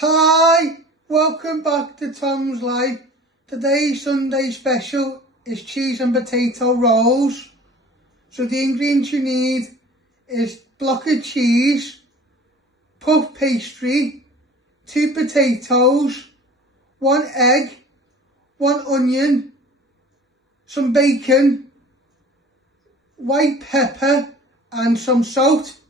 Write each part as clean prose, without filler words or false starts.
Hi, welcome back to Tom's Life. Today's Sunday special is cheese and potato rolls. So the ingredients you need is block of cheese, puff pastry, 2 potatoes, 1 egg, 1 onion, some bacon, white pepper and some salt.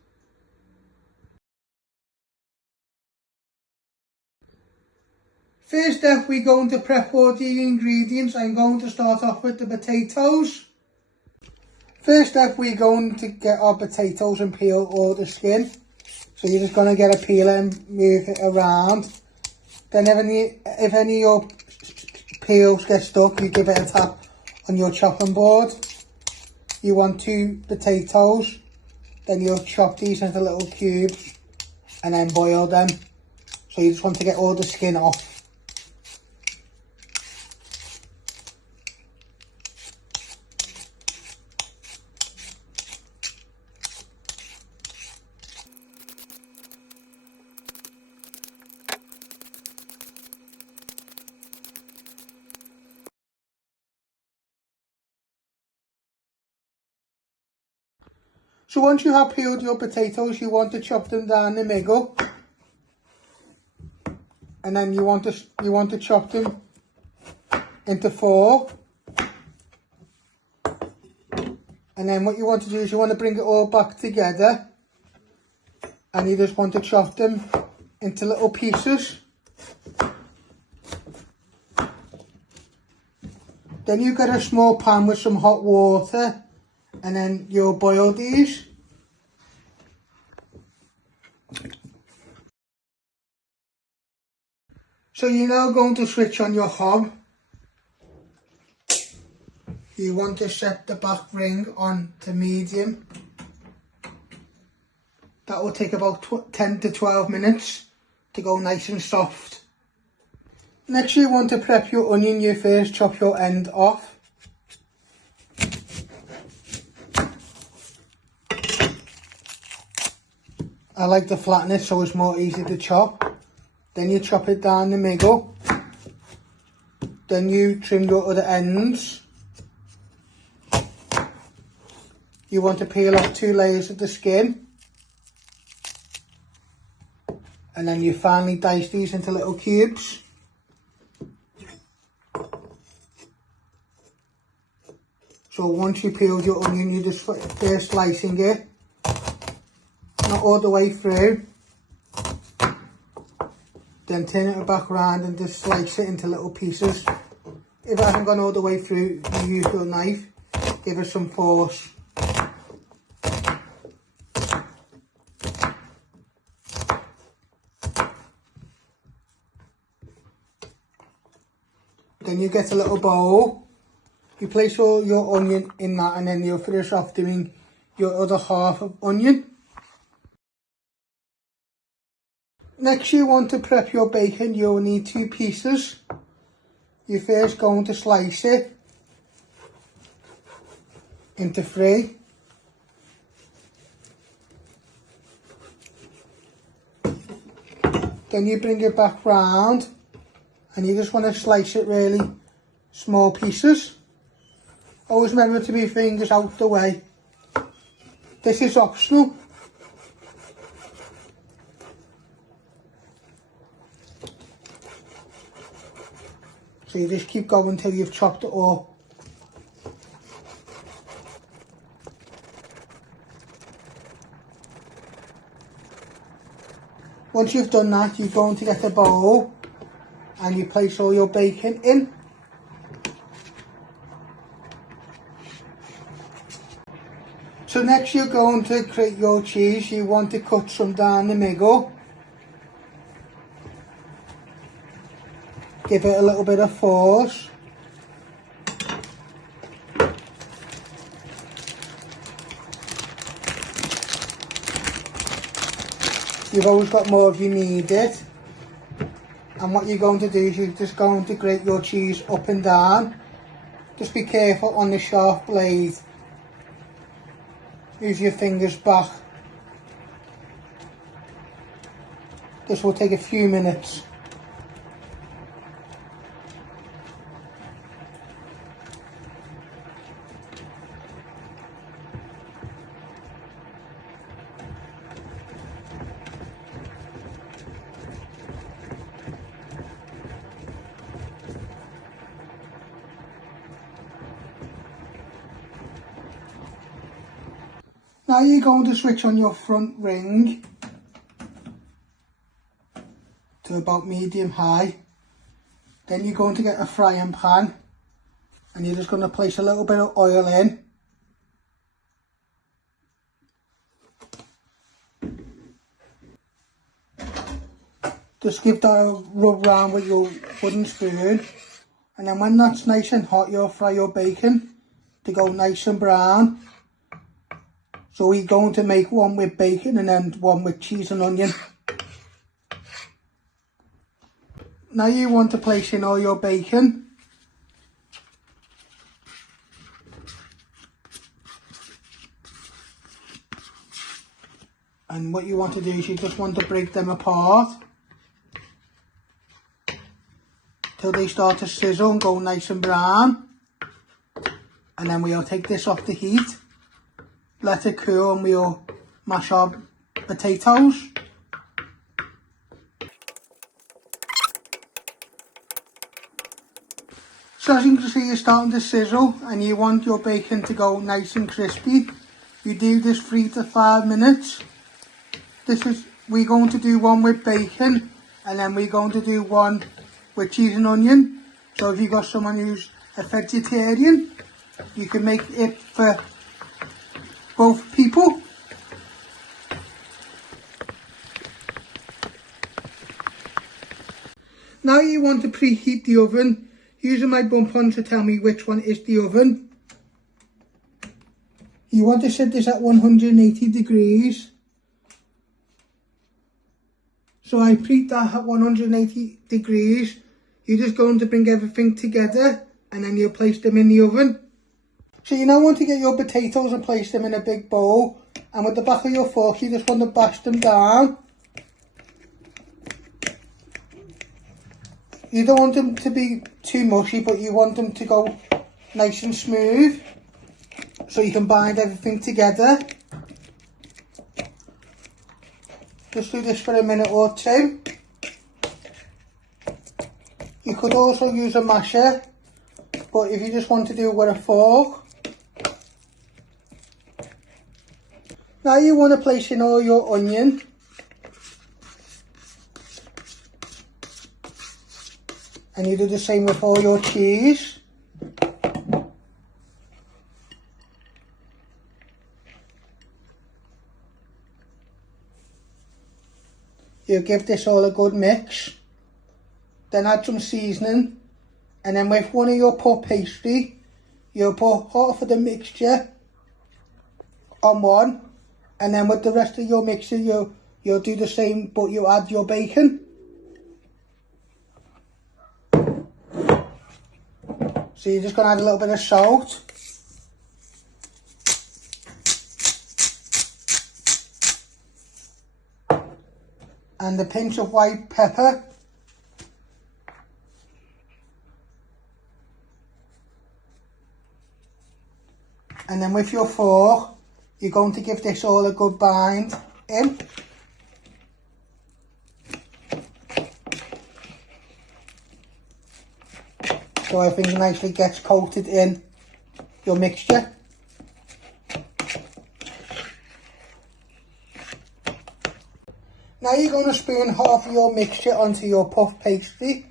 First step, we're going to prep all the ingredients. I'm going to start off with the potatoes. First step, we're going to get our potatoes and peel all the skin. So you're just going to get a peeler and move it around. Then if any of your peels get stuck, you give it a tap on your chopping board. You want 2 potatoes, then you'll chop these into little cubes and then boil them. So you just want to get all the skin off. So once you have peeled your potatoes, you want to chop them down the middle, and then you want to chop them into 4. And then what you want to do is you want to bring it all back together, and you just want to chop them into little pieces. Then you get a small pan with some hot water, and then you'll boil these. So you're now going to switch on your hob. You want to set the back ring on to medium. That will take about 10 to 12 minutes to go nice and soft. Next, you want to prep your onion. You first chop your end off. I like to flatten it so it's more easy to chop. Then you chop it down the middle. Then you trim your other ends. You want to peel off 2 layers of the skin. And then you finally dice these into little cubes. So once you peel your onion, you just first slicing it. Not all the way through. Then turn it back around and just slice it into little pieces. If it hasn't gone all the way through, you use your knife, give it some force. Then you get a little bowl. You place all your onion in that, and then you'll finish off doing your other half of onion. Next, you want to prep your bacon. You'll need 2 pieces. You're first going to slice it into 3. Then you bring it back round, and you just want to slice it really small pieces. Always remember to be fingers out the way. This is optional. So you just keep going until you've chopped it all. Once you've done that, you're going to get a bowl and you place all your bacon in. So next you're going to grate your cheese. You want to cut some down the middle. Give it a little bit of force. You've always got more if you need it. And what you're going to do is you're just going to grate your cheese up and down. Just be careful on the sharp blade. Use your fingers back. This will take a few minutes. Now you're going to switch on your front ring to about medium high. Then you're going to get a frying pan and you're just going to place a little bit of oil in. Just give that a rub round with your wooden spoon, and then when that's nice and hot, you'll fry your bacon to go nice and brown. So we're going to make one with bacon and then one with cheese and onion. Now you want to place in all your bacon. And what you want to do is you just want to break them apart till they start to sizzle and go nice and brown. And then we'll take this off the heat, let it cool, and we'll mash our potatoes. So as you can see, it's starting to sizzle and you want your bacon to go nice and crispy. You do this 3 to 5 minutes. We're going to do one with bacon and then we're going to do one with cheese and onion. So if you've got someone who's a vegetarian, you can make it for both people. Now you want to preheat the oven, using my bump on to tell me which one is the oven. You want to set this at 180 degrees. So I preheat that at 180 degrees. You're just going to bring everything together and then you'll place them in the oven. So you now want to get your potatoes and place them in a big bowl, and with the back of your fork you just want to bash them down. You don't want them to be too mushy, but you want them to go nice and smooth so you can bind everything together. Just do this for a minute or two. You could also use a masher, but if you just want to do it with a fork. Now you want to place in all your onion. And you do the same with all your cheese. You give this all a good mix. Then add some seasoning. And then with one of your puff pastry, you'll put half of the mixture on one. And then with the rest of your mixture, you'll do the same, but you add your bacon. So you're just going to add a little bit of salt. And a pinch of white pepper. And then with your fork, you're going to give this all a good bind in. So everything nicely gets coated in your mixture. Now you're going to spoon half of your mixture onto your puff pastry.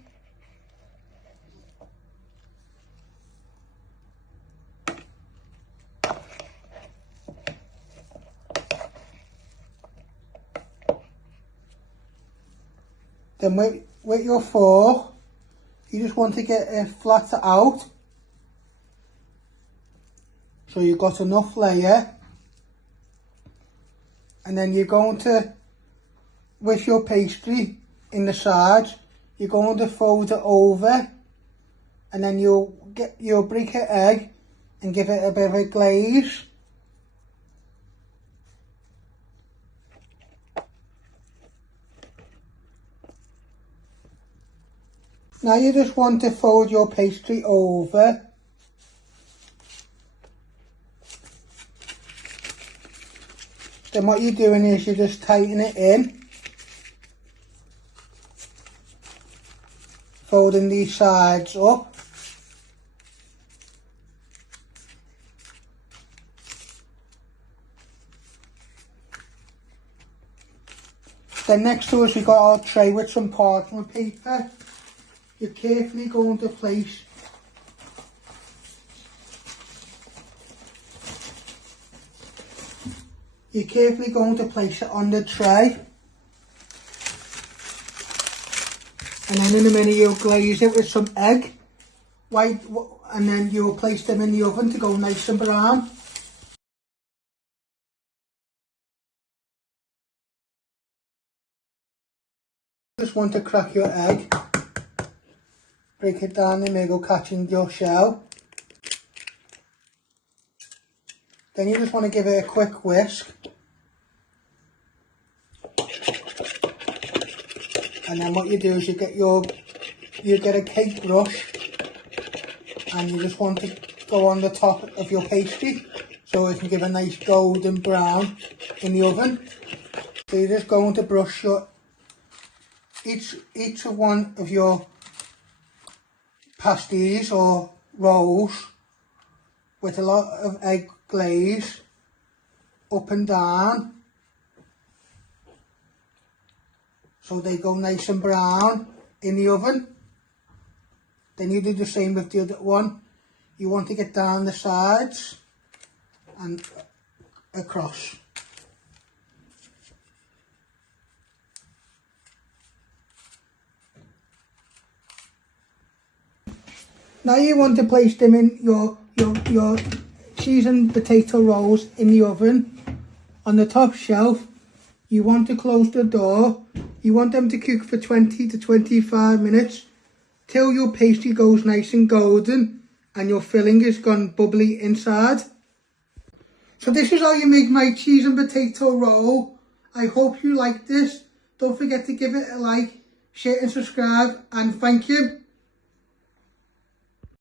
Then with your fork, you just want to get it flat out, so you've got enough layer, and then you're going to, with your pastry in the sides, you're going to fold it over, and then you'll break an egg and give it a bit of a glaze. Now you just want to fold your pastry over. Then what you're doing is you just tighten it in. Folding these sides up. Then next to us we've got our tray with some parchment paper. You're carefully going to place it on the tray. And then in a minute you'll glaze it with some egg white, and then you'll place them in the oven to go nice and brown. Just want to crack your egg, break it down the middle, catching your shell. Then you just want to give it a quick whisk. And then what you do is you get a cake brush, and you just want to go on the top of your pastry so it can give a nice golden brown in the oven. So you're just going to brush your each one of your pasties or rolls with a lot of egg glaze up and down, so they go nice and brown in the oven. Then you do the same with the other one. You want to get down the sides and across. Now you want to place them in your cheese and potato rolls in the oven. On the top shelf, you want to close the door. You want them to cook for 20 to 25 minutes till your pastry goes nice and golden and your filling has gone bubbly inside. So this is how you make my cheese and potato roll. I hope you like this. Don't forget to give it a like, share and subscribe, and thank you.